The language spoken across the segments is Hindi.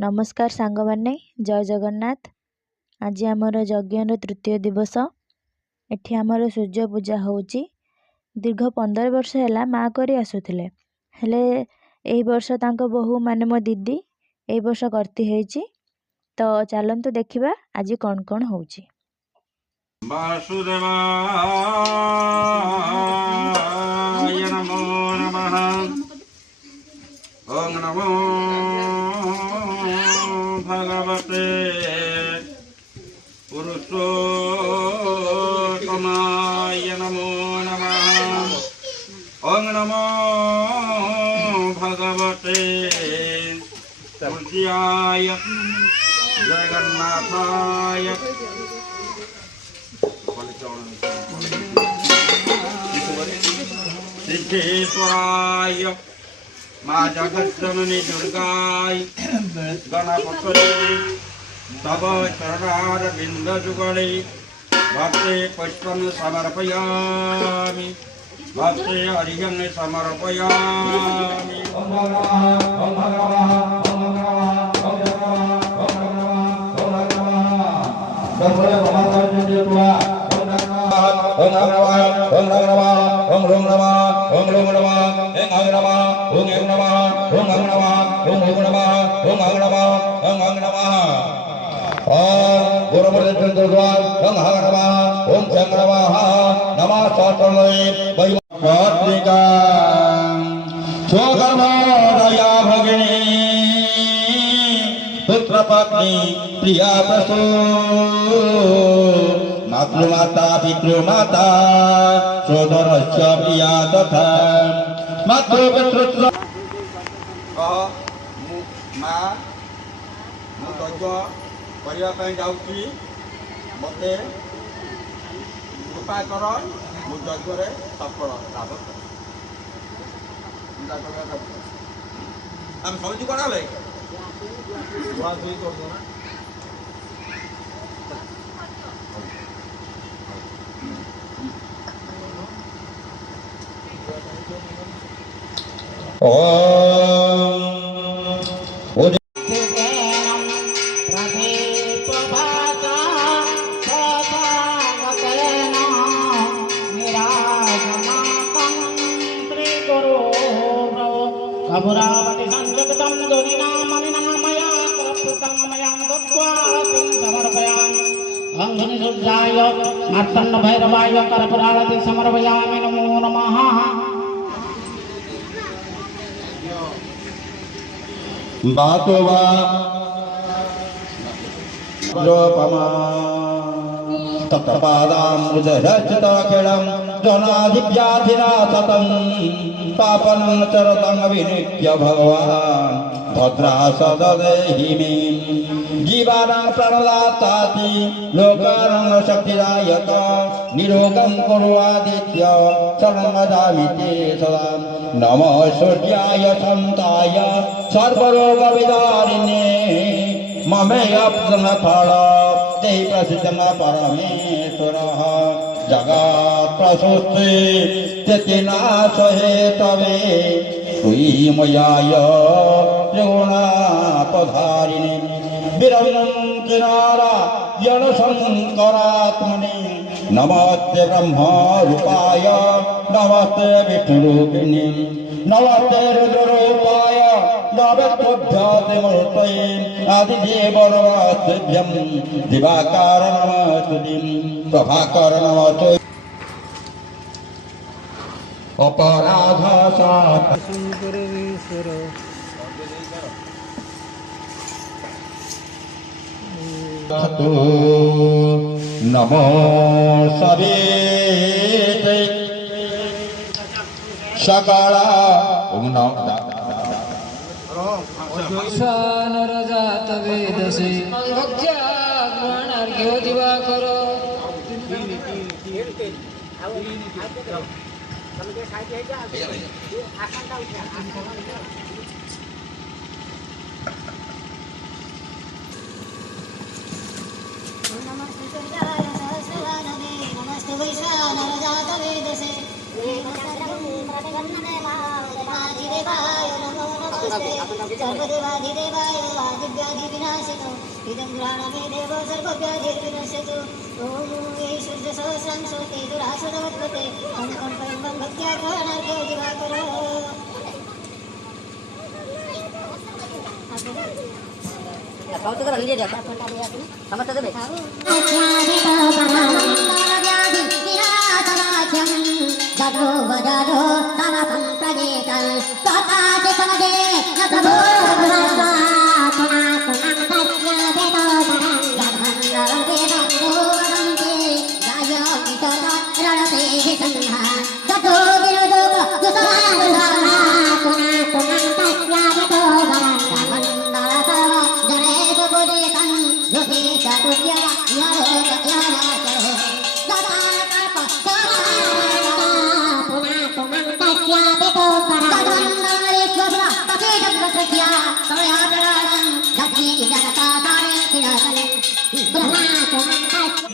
नमस्कार सांग माने जय जगन्नाथ। आज आमर यज्ञर तृतीय दिवस। एठी आमर सूर्य पूजा होउची। दीर्घ 15 वर्ष है माँ करी आसुथिले हेले एही वर्ष तांको बहु माने मो दीदी एही वर्ष करती हेची। तो चलंतु देखिबा आज कौन कौन होउची। वासुदेवाय नमो नमः। ओं नमो भगवते पुरुषोत्तमाय नमो नमः। ओं नमो भगवते पूज्याय जगन्नाथाय सिद्धेश्वराय माँ जगज्जननी दुर्गाय गणपतये तव चरणारविन्द जुगले भक्ते पुष्पं समर्पयामि। भक्ते अर्घ्यं समर्पयामि। पुत्रपत्नी प्रिया प्रसो मातृमाता पितृमाता सोदरस्य प्रिया तथा मातृपितृ माँ मु यज्ञ करने जाऊँगी मते कृपा कर मु यज्ञ सफल लाभ आम समिति करा अमुरावति संजगतं जोनिनामनिनामया प्रपुतमयं दत्त्वातिं समर्पयामि। अंघ्रिसुजाय मार्तण्ड भैरवाय कर्पूरावति समर्पयामि। नमो नमः। बातोवा रूपमा तत्पादामृतरचिताखिलं जनाधिव्याधिनाशतं पापनं चरतं विनित्य भगवान् भद्रासदेहि मे। जीवानां प्रणदाताति लोकानां शक्तिदायक निरोगं कुर्वादित्य शरणं वदामि ते सदा। नमः सूर्याय शान्ताय सर्वरोगविदारिणे ममेयप्सनफल देहि प्रसिद्धं परमेश्वरः। जगत्प्रसूते त्यतिनाशहेतवे श्रीमयाय त्रिगुणापधारिणे विरविनं किनारायण शङ्करात्मने। नमस्ते ब्रह्मरूपाय नमस्ते विष्णुरूपिणे नमस्ते रुद्ररूपाय नमस्तुभ्यं आदिदेवनमस्तुभ्यं दिवाकर नमस्तुतिं प्रभाकर नमस्तु। अपराध नमो सवेते सकला नरजात वेदसे भक्त्याग्रहणार्घ्यो दिवाकर नमस्ते वैश्वानरजात वेदसे सर्वदेवाधिदेवाय सर्वव्याधिविनाशिनो इदं घ्राणमे देवो सर्वव्याधिर्विनश्यतु ॐ ये सूर्यसहस्रांशो तेजुरासुरवत्वते अनुकम्पयं भक्त्या ग्रहणार्घ्यो दिवाकरो कौतुक रंगे जाता समझते देबे जगो वजो तमपं प्रदेशं स्वपादे समदे नभो भवसा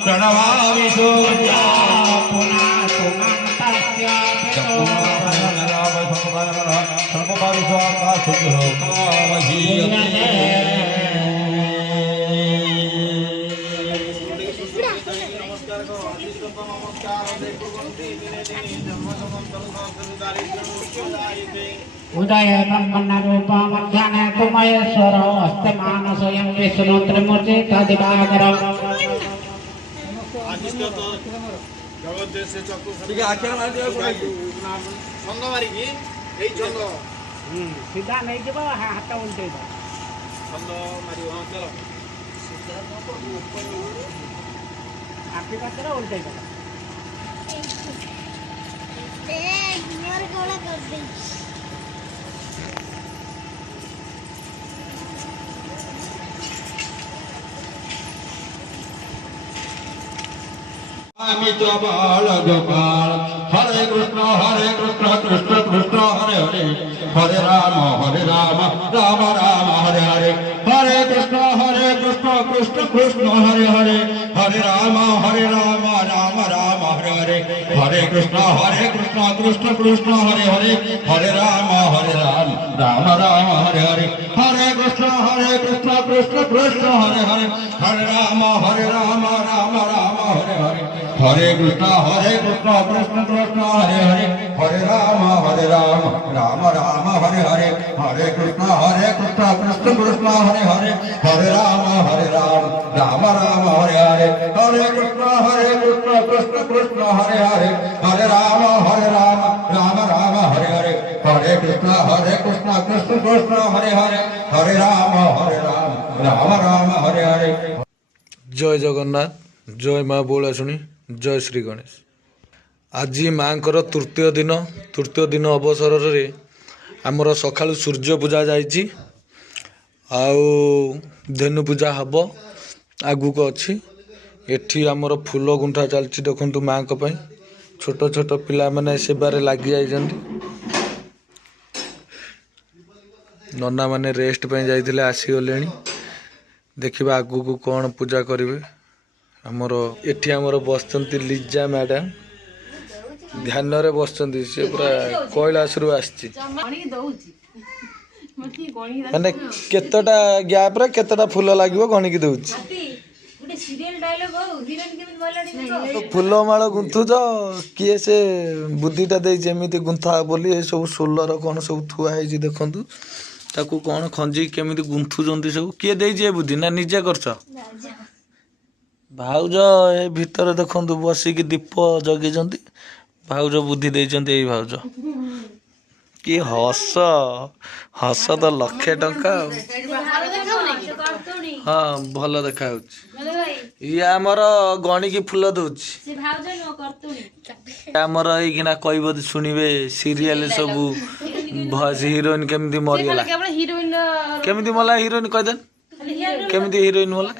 प्रणवामि सूर्या पुनः सुमन्तस्य उदय ब्रह्मण्यरूप मध्याह्ने तु महेश्वरो अस्ति मानसोऽयं विष्णु त्रिमूर्ति दिवाकर सीधा नहीं जब हाथ उल्टे आपके पास उल्टे मित्र बाल गोपाल हरे कृष्ण कृष्ण कृष्ण हरे हरे हरे राम राम राम हरे हरे हरे कृष्ण कृष्ण कृष्ण हरे हरे हरे राम राम राम हरे हरे हरे कृष्ण कृष्ण कृष्ण हरे हरे हरे राम राम राम हरे हरे हरे कृष्ण कृष्ण कृष्ण हरे हरे हरे राम राम राम हरे हरे हरे कृष्ण कृष्ण कृष्ण हरे हरे हरे राम राम राम हरे हरे हरे कृष्ण कृष्ण कृष्ण हरे हरे हरे राम राम राम हरे हरे हरे कृष्ण कृष्ण कृष्ण हरे हरे हरे राम राम हरे हरे हरे कृष्ण कृष्ण कृष्ण हरे हरे हरे राम राम हरे हरे। जय जगन्नाथ, जय माँ बोलाशुणी, जय श्री गणेश। आज माँकर तृतीय दिन अवसर में आमर सकाळु सूर्य पूजा जाइछि आउ धेनु पूजा हम आगुक अच्छी एठी आमर फूल गुंठा चलती देखु माँ को छोट छोट पिला माने सेबारे लगी जाइछन्ति। नना माने रेस्ट पे जाइथिले आसीगले देखिबा आगुक कौन पूजा करिवे। आमर एठी आमर बसचंती लिजा मैडम ध्यान रे बसचंती से पूरा कैलाशरू आछि माने केतटा गैप रे केतटा फूल लागिवो गणी की दउछि तो फूल माल गुंथुच किए से बुद्धिटा दे जेमिति गुंथा बोली ए सब सोलर कौन सब थुआ है देखंतु ताकू कौन खंजी केमिति गुंथुचंती सब किए दे जे बुद्धि ना निजे करछ भाउज ए भीतर देखंतु बसिकी दीप जगेचंती भाउज बुद्धि देइचंती ए भाउज कि हस हस तो लक्षे टंका हाँ भल देखा ये आमर गणिकी फूल दउछि आमर एकिना कहबो सुनिबे सीरियल सब हिरोइन केमिति मरिगला केमिति मला हिरोइन कहदेन केमिति हिरोइन मला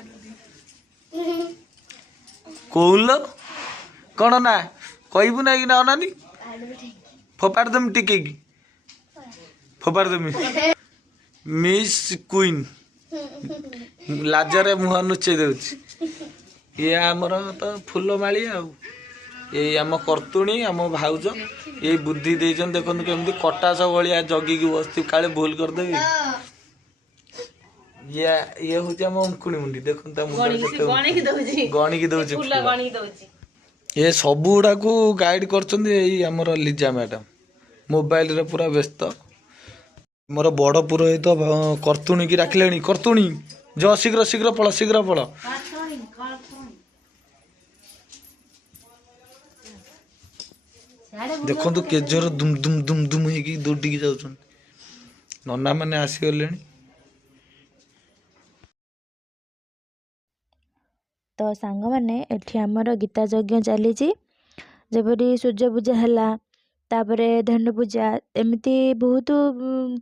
कहूल कौन ना कहबू ना कि ना अनानी फोपाड़ देम टिके की फोपाड़ देमी मिस क्वीन लाजरे मुह नुचे देउछि ये आमर तो फूल माली ये आम कर्तुणी आम भाउज ये बुद्धि देइछन देखन केमती कटास भलिया जगिकी बसती काले भूल करदेबी ଇଏ ଇଏ ହଉଛି ଆମ ଅଙ୍କୁଣି ମୁଣ୍ଡି ଦେଖନ୍ତୁ ତା ମୁଣ୍ଡ ଗଣିକି ଦଉଛି ଏ ସବୁ ଗୁଡାକୁ ଗାଇଡ କରୁଛନ୍ତି ଏଇ ଆମର ଲିଜା ମ୍ୟାଡାମ ମୋବାଇଲରେ ପୁରା ବ୍ୟସ୍ତ। ମୋର ବଡ ପୁରୋହିତ କର୍ତ୍ତୁଣୀ କି ଡାକିଲେଣି କର୍ତ୍ତୁଣୀ ଯ ଶୀଘ୍ର ଶୀଘ୍ର ପଳ ଶୀଘ୍ର ପଳ। ଦେଖନ୍ତୁ କେଜର ଦୁମ ଦୁମ ଦୁମ ଦୁମ ହେଇକି ଦୌଡ଼ିକି ଯାଉଛନ୍ତି ନନା ମାନେ ଆସିଗଲେଣି। ତ ସାଙ୍ଗମାନେ ଏଠି ଆମର ଗୀତା ଯଜ୍ଞ ଚାଲିଛି ଯେପରି ସୂର୍ଯ୍ୟ ପୂଜା ହେଲା ତାପରେ ଧନୁ ପୂଜା ଏମିତି ବହୁତ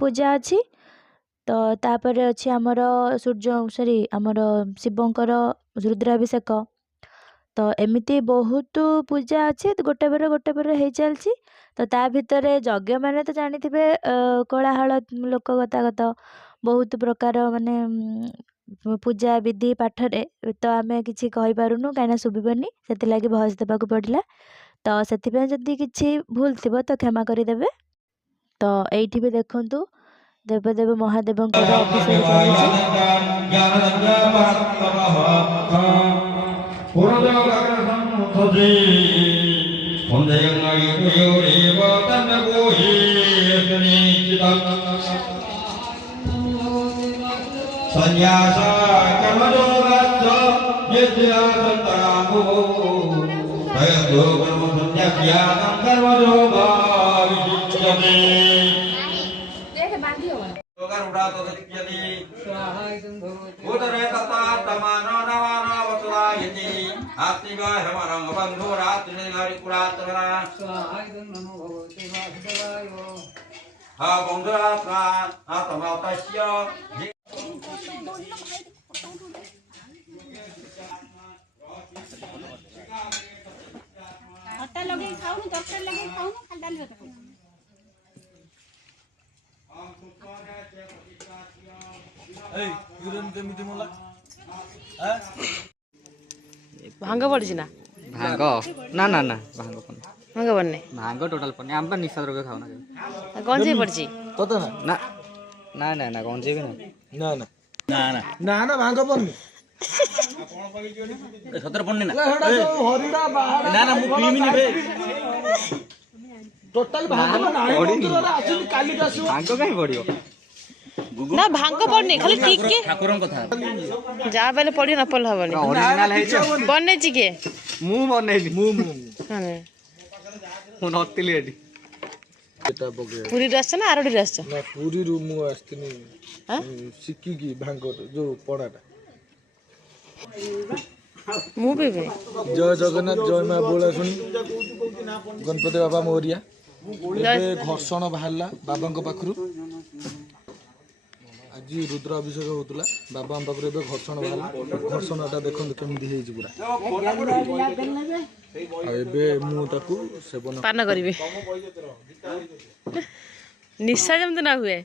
ପୂଜା ଅଛି। ତ ତାପରେ ଅଛି ଆମର ଆମର ଶିବଙ୍କର ରୁଦ୍ରାଭିଷେକ। ତ ଏମିତି ବହୁତ ପୂଜା ଅଛି ଗୋଟେ ପରେ ହେଇ ଚାଲିଛି। ତ ତା ଭିତରେ ଯଜ୍ଞ ମାନେ ତ ଜାଣିଥିବେ କୋଳାହଳ ଲୋକ ଗତାଗତ ବହୁତ ପ୍ରକାର ମାନେ ପୂଜା ବିଧି ପାଠରେ ତ ଆମେ କିଛି କହିପାରୁନୁ କାହିଁକିନା ଶୁଭିବନି ସେଥିଲାଗି ଭଏସ ଦେବାକୁ ପଡ଼ିଲା। ତ ସେଥିପାଇଁ ଯଦି କିଛି ଭୁଲ ଥିବ ତ କ୍ଷମା କରିଦେବେ। ତ ଏଇଠି ବି ଦେଖନ୍ତୁ ଦେବଦେବ ମହାଦେବଙ୍କର ଅଭିଷେକ ଚାଲିଛି। ଭାଙ୍ଗ ପଡିଛି ନା ଭାଙ୍ଗ ନା ନା ନା ଭାଙ୍ଗ ପଡନି ଭାଙ୍ଗ ପଡନି ଭାଙ୍ଗ ଟୋଟାଲ ପଡନି ଆମେ ପା ନିଶା ଦ୍ରବ୍ୟ ଖାଉନା କେବେ। ଗଞ୍ଜେଇ ପଡିଛି ନା ନା ନା ନା ଗଞ୍ଜେଇ ବି ନା ନା ନା ନା ନା ନା ଭାଙ୍ଗ ପଡନି ସତରେ ପଡନି ନା ହରିଡ଼ା ବାହାଡା ନା ନା ମୁଁ ପିଇମିନି ବେ ଟୋଟାଲ ଭାଙ୍ଗ ନାହିଁ ମନ୍ଦିରରେ ଆସୁନି କାଲିକି ଆସିବ ଭାଙ୍ଗ କାହିଁ ପଡିବ ନା ଭାଙ୍ଗ ପଡନି ଖାଲି ଟିକେ ଠାକୁରଙ୍କ କଥା ଯାହା ବେଲେ ପଡି ନ ପଡିଲେ ହବନି ଅରିଜିନାଲ ହେଇଛି ବନେଇଛି କିଏ ମୁଁ ବନେଇଲି ମୁଁ ମୁଁ ନଥିଲି ଏଠି ଏଟା ପକେଇ ପୁରୀରୁ ଆସିଛ ନା ଆରଡିରୁ ଆସିଛ ନା ପୁରୀରୁ ମୁଁ ଆସିଥିଲି ଶିଖିକି ଭାଙ୍ଗ ଯୋଉ ପଣାଟା। ମୁଁ ପିଇବି ଜୟ ଜଗନ୍ନାଥ ଜୟ ମା ବୋଳାଶୁଣୀ ଗଣପତି ବାବା ମୋରିଆ। ଏବେ ଘର୍ଷଣ ବାହାରିଲା ବାବାଙ୍କ ପାଖରୁ ଆଜି ରୁଦ୍ର ଅଭିଷେକ ହଉଥିଲା ବାବାଙ୍କ ପାଖରୁ ଏବେ ଘର୍ଷଣ ବାହାରିଲା। ଘର୍ଷଣଟା ଦେଖନ୍ତୁ କେମିତି ହେଇଛି ପୁରା। ଆଉ ଏବେ ମୁଁ ତାକୁ ସେବନ ପାନ କରିବି ନିଶା ଯେମିତି ନା ହୁଏ।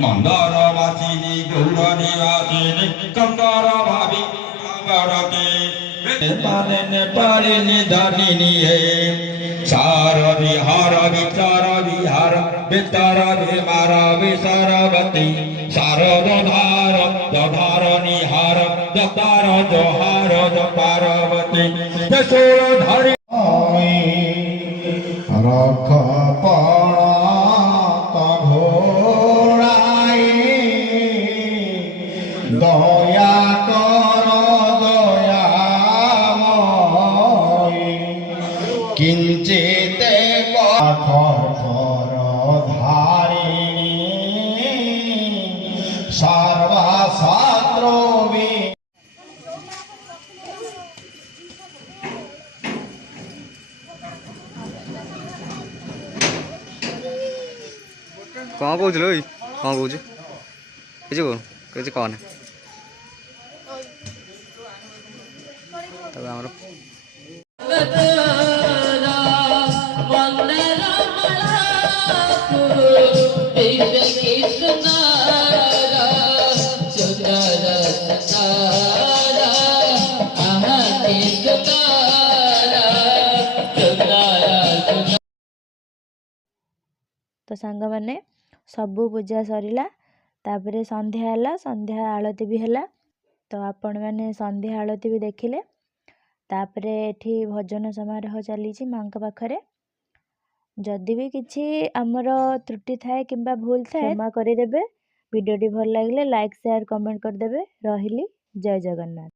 मंदार वासिनी गौर निवासिनी कंदार भाभी नेपालिनी धनिनी हे सार विहार विचार विहार वितर विमार विसरवती शारद धार दधार निहार दतार जोहार पार्वती जसोर धरि रख दया कर दयामय किंचित धारिणी सर्वशास्त्रों कौन कौन कौन कौन किसी को किसी कौन है तब हमारा तो सांग मैंने सबू पूजा सरिला तापरे संध्या हैला संध्या आलती भी हैला तो आपण मैंने संध्या आलती भी देखिले तापरे एठी भजन समारोह चली माँ पाखरे जदि भी किसी आमर त्रुटि थाए किंबा भूल थाए क्षमा करदेवे वीडियोटी भल लगे लाइक शेयर कमेंट करदेवे रहिली जय जगन्नाथ।